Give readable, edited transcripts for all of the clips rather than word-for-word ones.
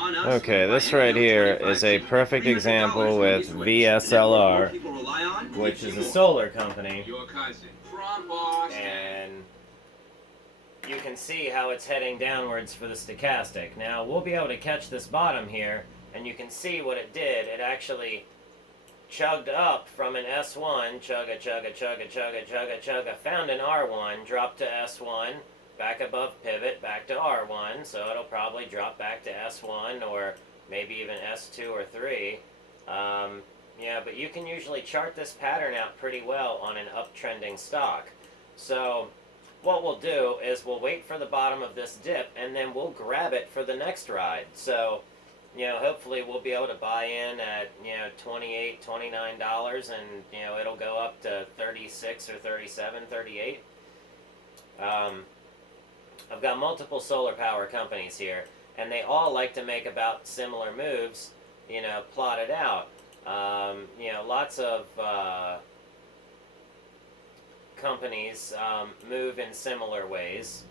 Okay, this right here is a perfect example with vslr, which is a solar company, and you can see how it's heading downwards for the stochastic. Now we'll be able to catch this bottom here, and you can see what it did. It actually chugged up from an S1, chugga, chugga, chugga, chugga, chugga, chugga, found an R1, dropped to S1, back above pivot, back to R1, so it'll probably drop back to S1 or maybe even S2 or 3. Yeah, but you can usually chart this pattern out pretty well on an uptrending stock. So what we'll do is we'll wait for the bottom of this dip, and then we'll grab it for the next ride. So hopefully we'll be able to buy in at, $28, $29, and, it'll go up to 36 or 37, 38. I've got multiple solar power companies here, and they all like to make about similar moves, plotted out. Lots of companies move in similar ways.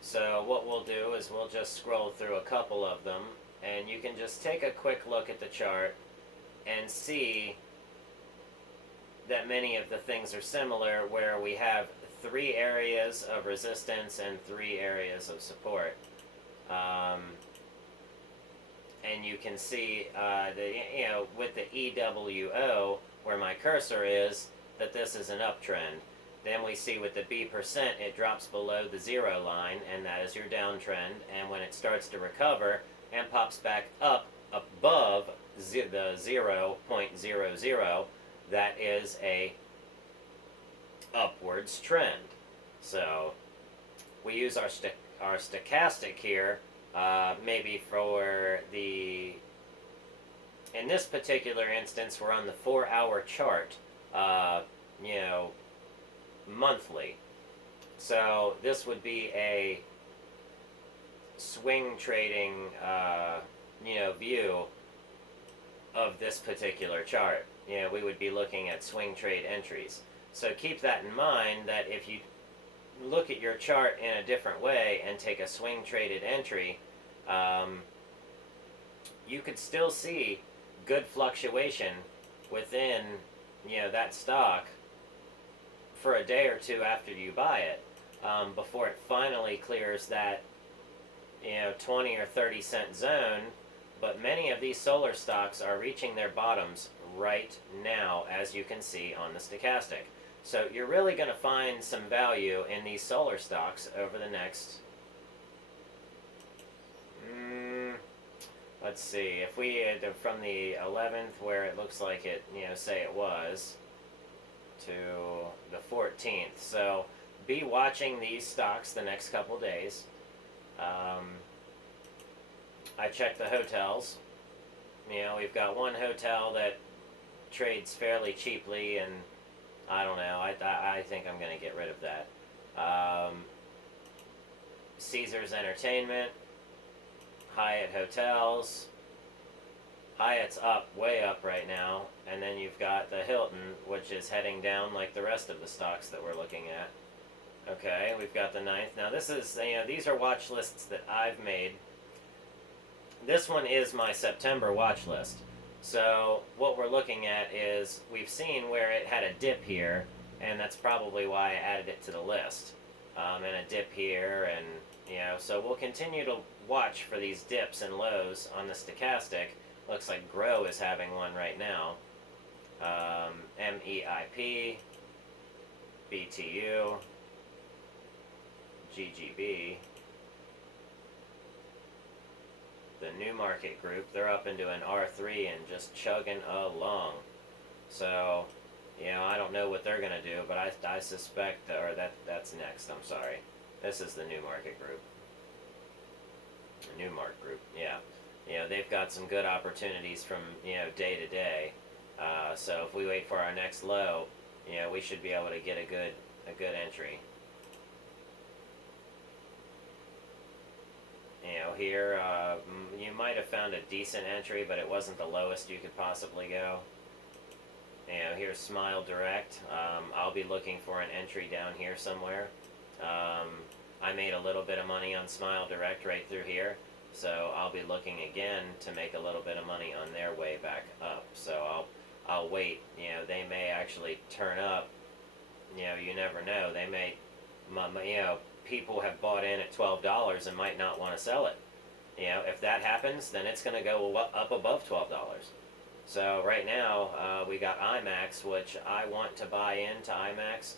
So what we'll do is we'll just scroll through a couple of them, and you can just take a quick look at the chart and see that many of the things are similar, where we have 3 areas of resistance and 3 areas of support. And you can see with the EWO, where my cursor is, that this is an uptrend. Then we see with the B%, it drops below the 0 line, and that is your downtrend. And when it starts to recover and pops back up above the 0.00, that is a upwards trend. So we use our stochastic here, maybe for the, in this particular instance, we're on the 4-hour chart, monthly. So this would be a swing trading, view of this particular chart. We would be looking at swing trade entries. So keep that in mind, that if you look at your chart in a different way and take a swing traded entry, you could still see good fluctuation within, that stock for a day or two after you buy it, before it finally clears that 20 or 30 cent zone. But many of these solar stocks are reaching their bottoms right now, as you can see on the stochastic. So you're really going to find some value in these solar stocks over the next, let's see, if we had from the 11th, where it looks like it, say it was, to the 14th. So be watching these stocks the next couple days. I checked the hotels. We've got one hotel that trades fairly cheaply, and I don't know, I think I'm going to get rid of that. Caesars Entertainment, Hyatt Hotels. Hyatt's up, way up right now, and then you've got the Hilton, which is heading down like the rest of the stocks that we're looking at. Okay, we've got the 9th. Now this is, these are watch lists that I've made. This one is my September watch list. So what we're looking at is, we've seen where it had a dip here, and that's probably why I added it to the list. And a dip here, and so we'll continue to watch for these dips and lows on the stochastic. Looks like Grow is having one right now. MEIP, BTU, GGB, the New Market Group, they're up into an R3 and just chugging along. So, I don't know what they're going to do, but I suspect, or that's next, I'm sorry. This is the New Market Group. The New Mark Group, yeah. They've got some good opportunities from, day to day. So if we wait for our next low, we should be able to get a good entry. Here, you might have found a decent entry, but it wasn't the lowest you could possibly go. Here's Smile Direct. I'll be looking for an entry down here somewhere. I made a little bit of money on Smile Direct right through here. So I'll be looking again to make a little bit of money on their way back up. So I'll wait. They may actually turn up. You never know. They may, people have bought in at $12 and might not want to sell it. If that happens, then it's going to go up above $12. So right now, we got IMAX, which I want to buy into IMAX.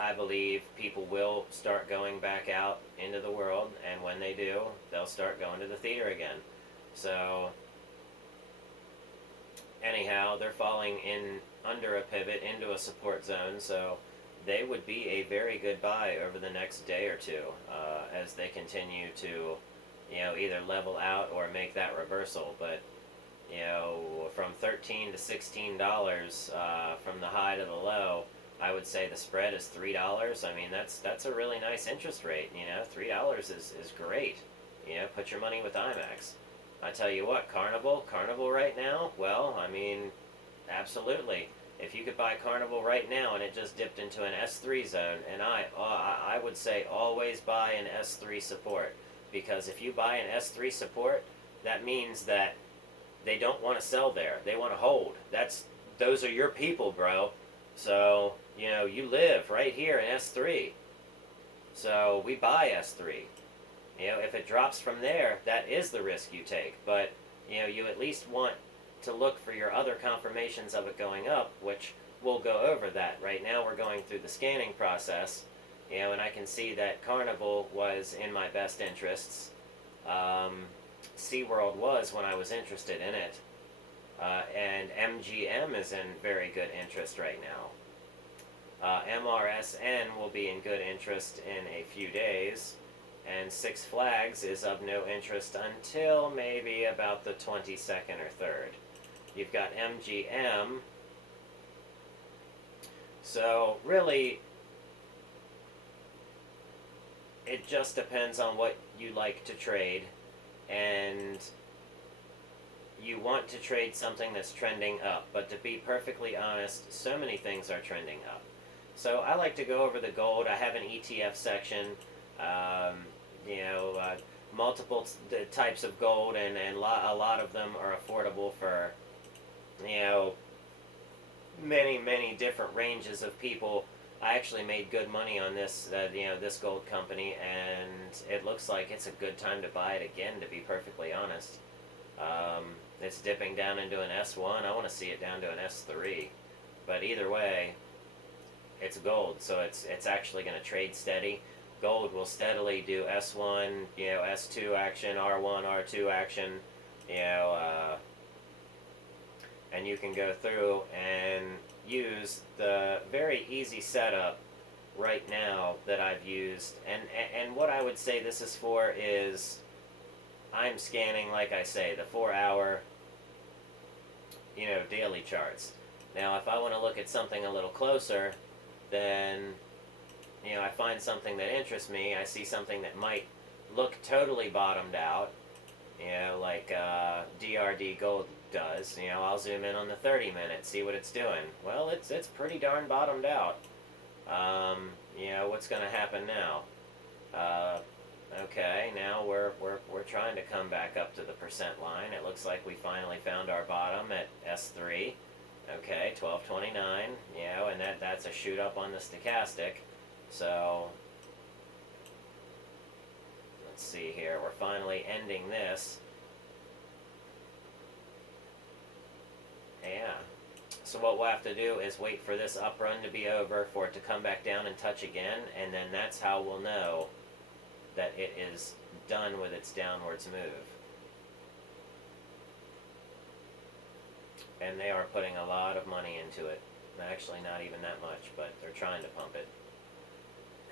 I believe people will start going back out into the world, and when they do, they'll start going to the theater again. So anyhow, they're falling in under a pivot into a support zone, so they would be a very good buy over the next day or two as they continue to either level out or make that reversal. But from $13 to $16 from the high to the low, I would say the spread is $3. I mean, that's a really nice interest rate. $3 is great. Put your money with IMAX. I tell you what, Carnival right now, well, I mean, absolutely. If you could buy Carnival right now and it just dipped into an S3 zone, and I would say always buy an S3 support, because if you buy an S3 support, that means that they don't want to sell there. They want to hold. Those are your people, bro. So, you live right here in S3. So we buy S3. If it drops from there, that is the risk you take. But, you at least want to look for your other confirmations of it going up, which we'll go over that. Right now we're going through the scanning process, and I can see that Carnival was in my best interests. SeaWorld was when I was interested in it. And MGM is in very good interest right now. MRSN will be in good interest in a few days. And Six Flags is of no interest until maybe about the 22nd or 3rd. You've got MGM. So really, it just depends on what you like to trade. And you want to trade something that's trending up. But to be perfectly honest, so many things are trending up. So I like to go over the gold. I have an ETF section. Multiple types of gold, and a lot of them are affordable for, many different ranges of people. I actually made good money on this, this gold company, and it looks like it's a good time to buy it again, to be perfectly honest. It's dipping down into an S1. I want to see it down to an S3. But either way, it's gold, so it's actually going to trade steady. Gold will steadily do S1, S2 action, R1, R2 action, and you can go through and use the very easy setup right now that I've used. And what I would say this is for is I'm scanning, like I say, the 4-hour, daily charts. Now, if I want to look at something a little closer, then I find something that interests me. I see something that might look totally bottomed out, like DRD Gold does. I'll zoom in on the 30-minute, see what it's doing. Well, it's pretty darn bottomed out. What's going to happen now? Okay, now we're trying to come back up to the percent line. It looks like we finally found our bottom at S3. Okay, 1229. And that's a shoot up on the stochastic. So let's see here. We're finally ending this. Yeah. So what we'll have to do is wait for this up run to be over, for it to come back down and touch again, and then that's how we'll know that it is done with its downwards move. And they are putting a lot of money into it. Actually, not even that much, but they're trying to pump it.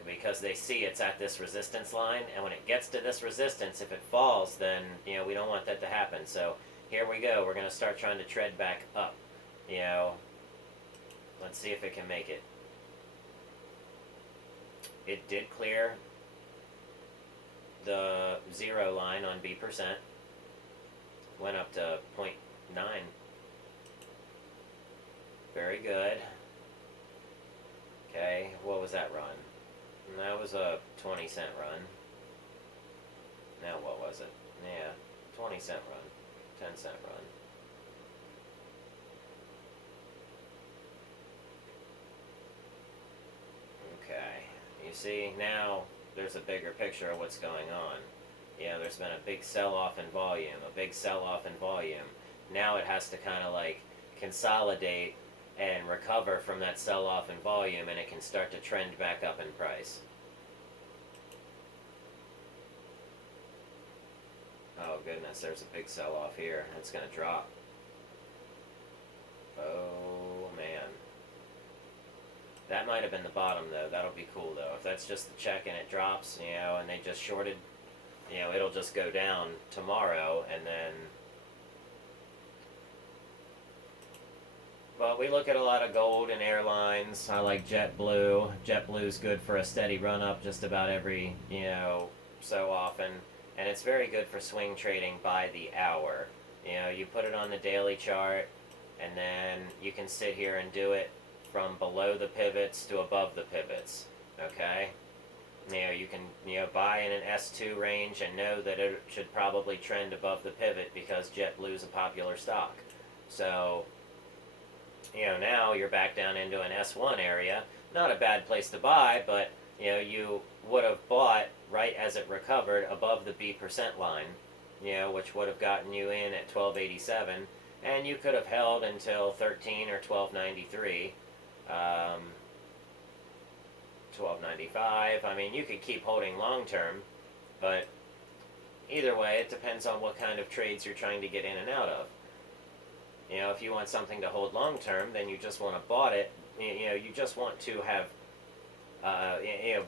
Because they see it's at this resistance line, and when it gets to this resistance, if it falls, then we don't want that to happen. So here we go. We're going to start trying to tread back up. Let's see if it can make it. It did clear the 0 line on B%. Went up to 0.9. Very good. Okay, what was that run? And that was a 20-cent run. now what was it? Yeah, 20-cent run, 10-cent run. Okay, you see now there's a bigger picture of what's going on. There's been a big sell-off in volume, a big sell-off in volume. Now it has to kind of like consolidate and recover from that sell-off in volume, and it can start to trend back up in price. Oh goodness, there's a big sell-off here. It's going to drop. Oh man. That might have been the bottom though. That'll be cool though. If that's just the check and it drops, and they just shorted, it'll just go down tomorrow, and then... But we look at a lot of gold and airlines. I like JetBlue. JetBlue's good for a steady run up just about every, so often. And it's very good for swing trading by the hour. You put it on the daily chart, and then you can sit here and do it from below the pivots to above the pivots, okay? You can, buy in an S2 range and know that it should probably trend above the pivot because JetBlue's a popular stock. So, now you're back down into an S1 area. Not a bad place to buy, but, you would have bought right as it recovered above the B% line, which would have gotten you in at 1287, and you could have held until 13 or 1293. 1295. I mean, you could keep holding long term, but either way, it depends on what kind of trades you're trying to get in and out of. If you want something to hold long term, then you just want to bought it. You just want to have,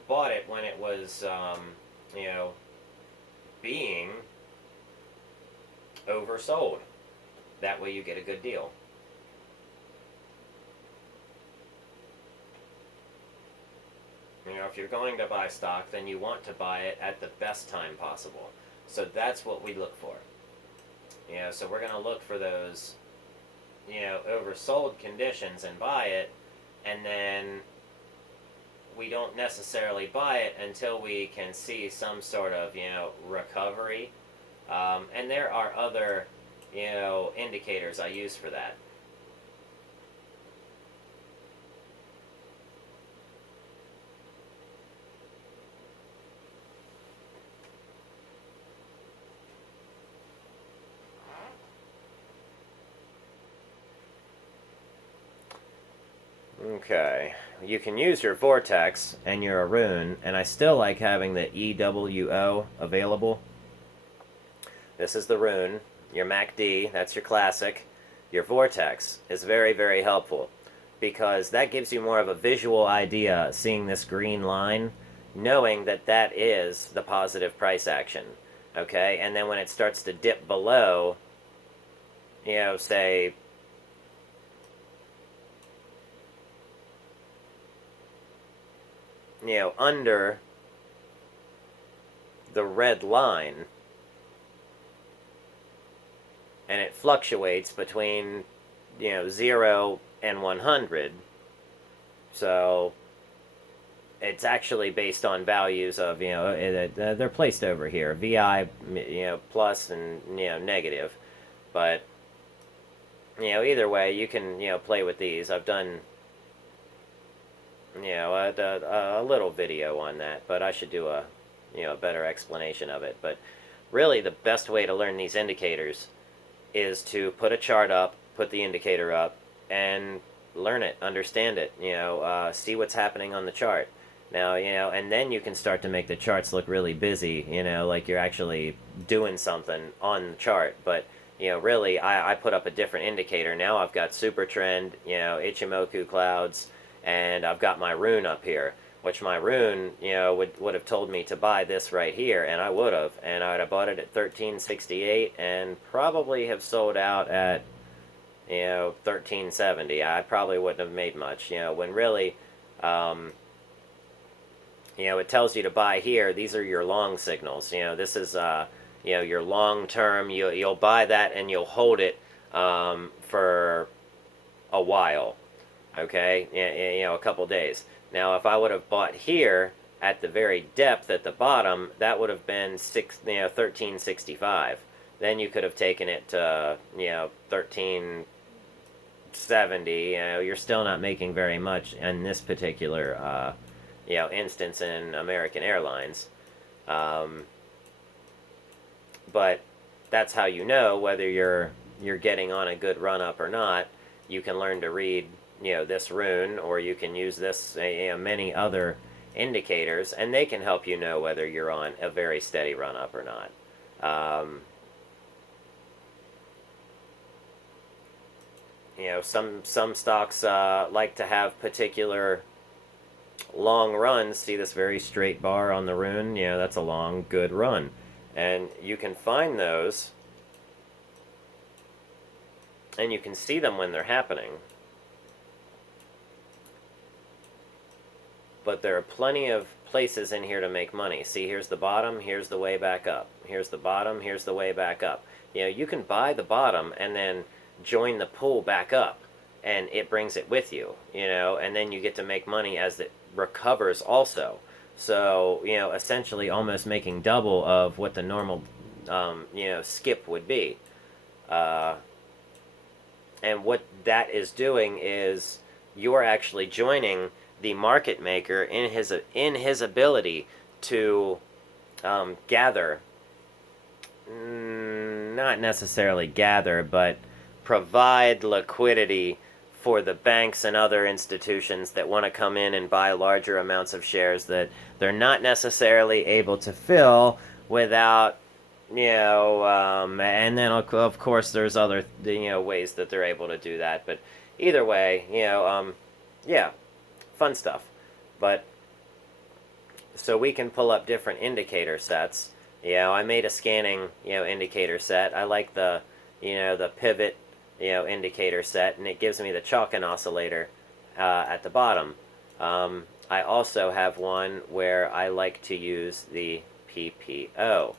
bought it when it was, being oversold. That way you get a good deal. If you're going to buy stock, then you want to buy it at the best time possible. So that's what we look for. So we're going to look for those, oversold conditions and buy it, and then we don't necessarily buy it until we can see some sort of, recovery. And there are other, indicators I use for that. Okay, you can use your vortex and your Arun, and I still like having the EWO available. This is the Rune, your MACD, that's your classic. Your vortex is very, very helpful because that gives you more of a visual idea, seeing this green line, knowing that that is the positive price action, okay? And then when it starts to dip below, say, under the red line, and it fluctuates between, 0 and 100, so it's actually based on values of, they're placed over here, VI, plus and, negative, but, either way, you can, play with these. I've done, a little video on that, but I should do a better explanation of it. But really the best way to learn these indicators is to put a chart up, put the indicator up, and learn it, understand it, see what's happening on the chart. Now, and then you can start to make the charts look really busy, like you're actually doing something on the chart. But, really, I put up a different indicator. Now I've got super trend, Ichimoku clouds, and I've got my Rune up here, which my Rune, would have told me to buy this right here, and I would have, and I would have bought it at 1368, and probably have sold out at, 1370. I probably wouldn't have made much, when really, it tells you to buy here. These are your long signals. This is, your long term. You'll buy that and you'll hold it for a while. Okay, a couple days. Now, if I would have bought here, at the very depth at the bottom, that would have been 1365. Then you could have taken it to 1370. You're still not making very much in this particular instance in American Airlines. But that's how you know whether you're getting on a good run up or not. You can learn to read this rune, or you can use this many other indicators, and they can help you know whether you're on a very steady run up or not. Some stocks like to have particular long runs. See this very straight bar on the rune? That's a long, good run. And you can find those, and you can see them when they're happening. But there are plenty of places in here to make money. See, here's the bottom, here's the way back up. Here's the bottom, here's the way back up. You can buy the bottom and then join the pull back up, and it brings it with you, and then you get to make money as it recovers also. So, essentially almost making double of what the normal, skip would be. And what that is doing is you're actually joining the market maker in his ability to gather, not necessarily gather, but provide liquidity for the banks and other institutions that want to come in and buy larger amounts of shares that they're not necessarily able to fill without, and then of course there's other, ways that they're able to do that. But either way, yeah, fun stuff. But so we can pull up different indicator sets. I made a scanning, indicator set. I like the, the pivot, indicator set, and it gives me the chalk oscillator at the bottom. I also have one where I like to use the PPO,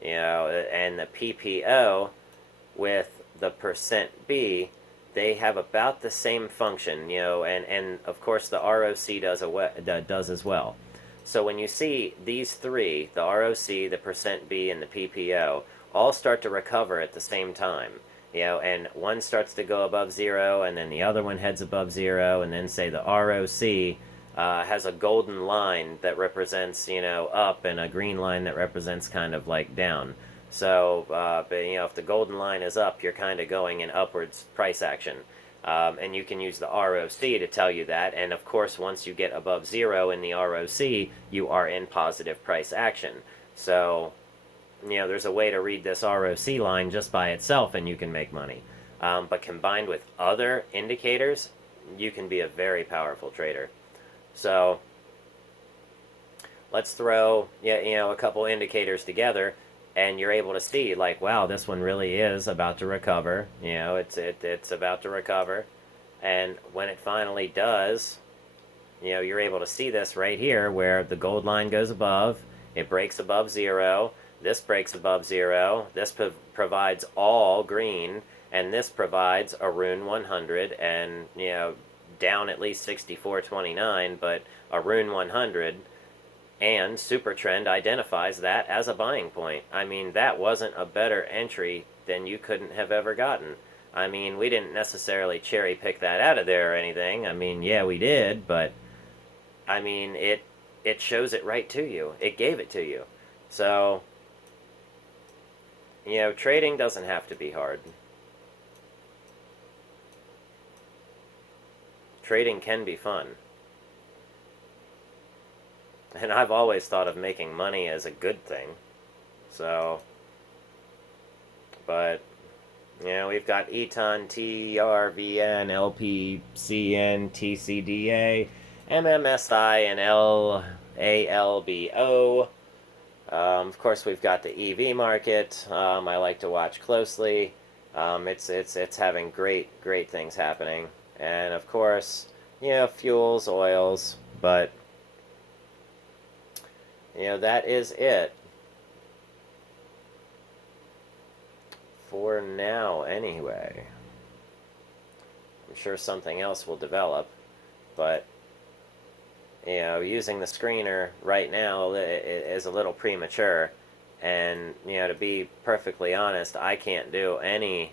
and the PPO with the %B, they have about the same function, and of course the ROC does as well. So when you see these three, the ROC, the %B, and the PPO, all start to recover at the same time, and one starts to go above zero, and then the other one heads above zero, and then say the ROC has a golden line that represents, up, and a green line that represents kind of like down. So, if the golden line is up, you're kind of going in upwards price action. And you can use the ROC to tell you that. And of course, once you get above zero in the ROC, you are in positive price action. So, there's a way to read this ROC line just by itself, and you can make money. But combined with other indicators, you can be a very powerful trader. So, let's throw a couple indicators together, and you're able to see, like, wow, this one really is about to recover. It's about to recover. And when it finally does, you're able to see this right here where the gold line goes above, it breaks above zero, this breaks above zero, this provides all green, and this provides a rune 100, and, down at least 64.29, but a rune 100. And Supertrend identifies that as a buying point. I mean, that wasn't a better entry than you couldn't have ever gotten. I mean, we didn't necessarily cherry pick that out of there or anything. I mean, yeah, we did, but I mean, it shows it right to you. It gave it to you. So, trading doesn't have to be hard. Trading can be fun. And I've always thought of making money as a good thing. So, but, we've got ETON, TRVN, LPCN, TCDA, MMSI, and LALBO. Of course, we've got the EV market. I like to watch closely. It's having great things happening. And of course, fuels, oils, but that is it for now anyway. I'm sure something else will develop, but you know, using the screener right now is a little premature. And, you know, to be perfectly honest, I can't do any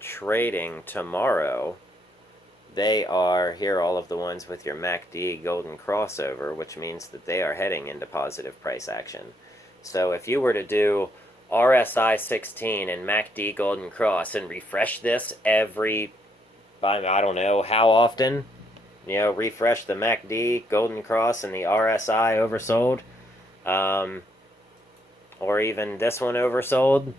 trading tomorrow. They are, here are all of the ones with your MACD golden crossover, which means that they are heading into positive price action. So if you were to do RSI 16 and MACD golden cross and refresh this every, I don't know how often, you know, refresh the MACD golden cross and the RSI oversold, or even this one oversold,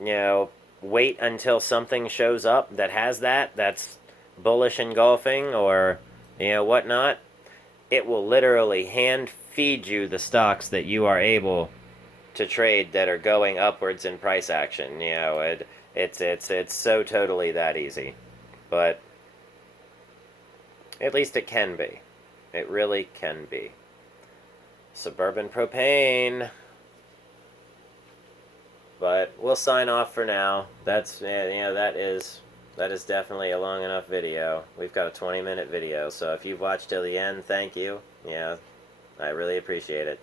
you know, wait until something shows up that has that's bullish engulfing or, you know, whatnot. It will literally hand feed you the stocks that you are able to trade that are going upwards in price action. You know, it's so totally that easy. But at least it can be. It really can be. Suburban propane. But we'll sign off for now. That's, you know, that is definitely a long enough video. We've got a 20-minute video, so if you've watched till the end, thank you. Yeah, I really appreciate it.